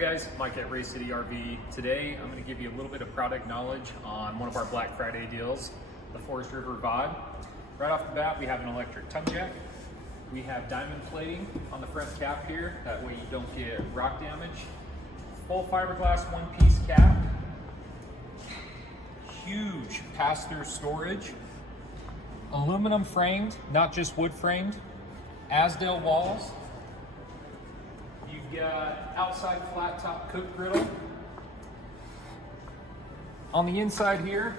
Hey guys, Mike at Citte RV. Today I'm going to give you a little bit of product knowledge on one of our Black Friday deals, the Forest River Vibe. Right off the bat, we have an electric tongue jack. We have diamond plating on the front cap here, that way you don't get rock damage. Full fiberglass one-piece cap. Huge pass-through storage. Aluminum framed, not just wood framed. Asdale walls. You've got outside flat top cook griddle. On the inside here,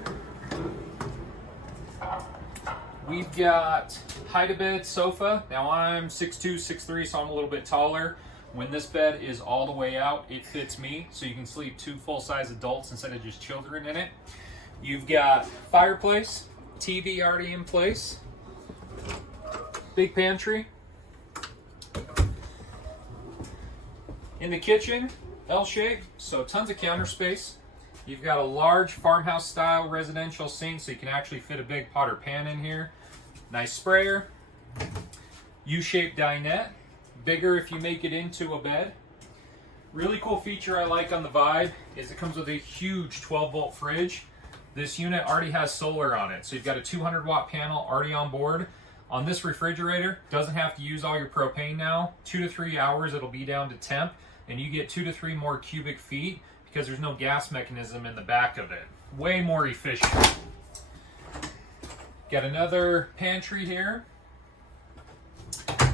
we've got hide-a-bed sofa. Now I'm 6'2", 6'3", so I'm a little bit taller. When this bed is all the way out, it fits me, so you can sleep two full-size adults instead of just children in it. You've got fireplace, TV already in place, big pantry. In the kitchen, L-shape, so tons of counter space. You've got a large farmhouse style residential sink, so you can actually fit a big pot or pan in here. Nice sprayer. U-shaped dinette, bigger if you make it into a bed. Really cool feature I like on the Vibe is it comes with a huge 12-volt fridge. This unit already has solar on it, so you've got a 200-watt panel already on board. On this refrigerator, doesn't have to use all your propane now. 2 to 3 hours, it'll be down to temp, and you get 2 to 3 more cubic feet because there's no gas mechanism in the back of it. Way more efficient. Got another pantry here.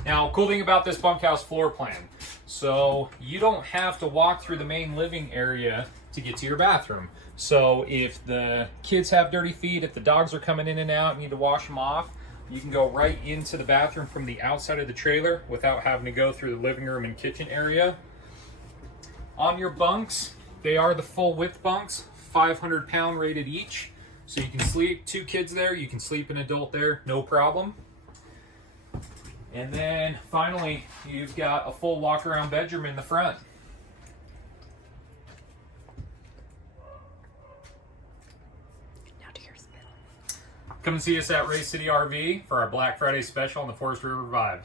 Now, cool thing about this bunkhouse floor plan. So you don't have to walk through the main living area to get to your bathroom. So if the kids have dirty feet, if the dogs are coming in and out, you need to wash them off, you can go right into the bathroom from the outside of the trailer without having to go through the living room and kitchen area. On your bunks, they are the full width bunks, 500-pound rated each. So you can sleep 2 kids there, you can sleep an adult there, no problem. And then finally, you've got a full walk-around bedroom in the front. Now to your spin. Come and see us at Citte RV for our Black Friday special on the Forest River Vibe.